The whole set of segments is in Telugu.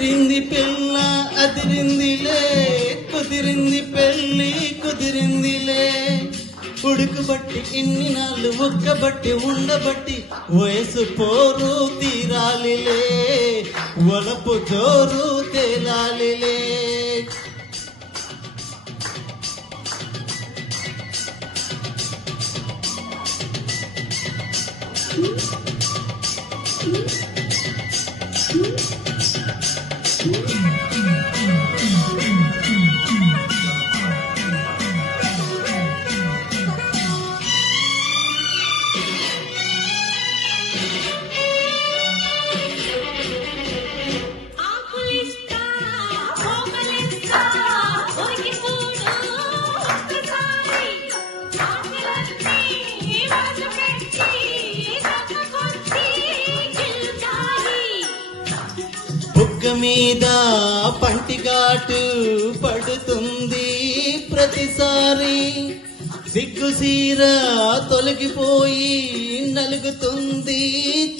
అదిరింది పిల్ల అదిరిందిలే, కుదిరింది పెళ్ళి కుదిరిందిలే. ఉడుకుబట్టి ఇన్ని నాళ్ళు ఉక్కబట్టి ఉండబట్టి వయసు పోరు తీరాలిలే, వలపు జోరు తేలాలిలే. బుగ్గ మీద పంటిగాటు పడుతుంది ప్రతిసారి, సిగ్గుసీర తొలగిపోయి నలుగుతుంది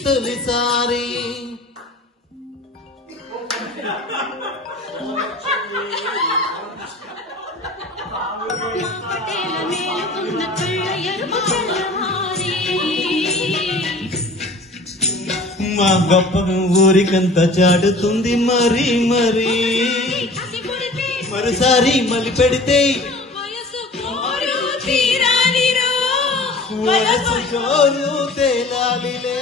తొలిసారి. మా గొప్ప ఊరికంతా చాడుతుంది మరి మరి, మరోసారి మళ్ళీ పెడితే వయసు జోరు తేలాలిలే.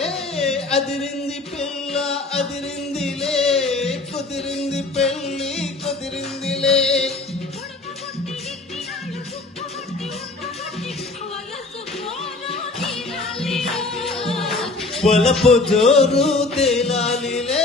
అదిరింది పిల్ల అదిరిందిలే, కుదిరింది పెళ్ళి కుదిరిందిలే. వలపు జోరు తేలాలిలే.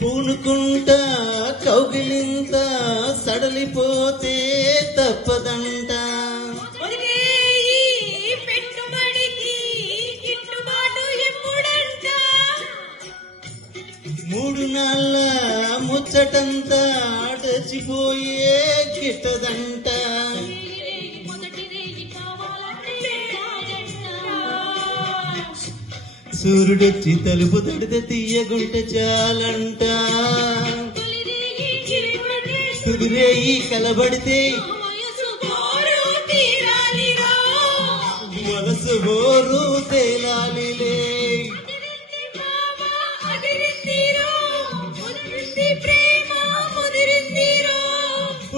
పూనుకుంటా కౌగిలింత సడలిపోతే తప్పదంట, మూడు నాళ్ళ ముచ్చటంతా చచ్చిపోయే గిట్టదంట. సూర్యుడొచ్చి తలుపు తడితే తీయగుంటే చాలంట, తుడిరేయి కలబడితే మనసు బోరు తేలాలిలే.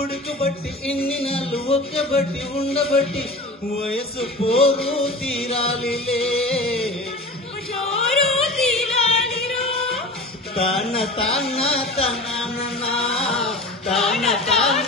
ఉడుకుబట్టి ఇన్ని నాళ్ళు ఒక్కబట్టి ఉండబట్టి వయసు పోరు తీరాలిలే. తాన తాన తాన తాన తాన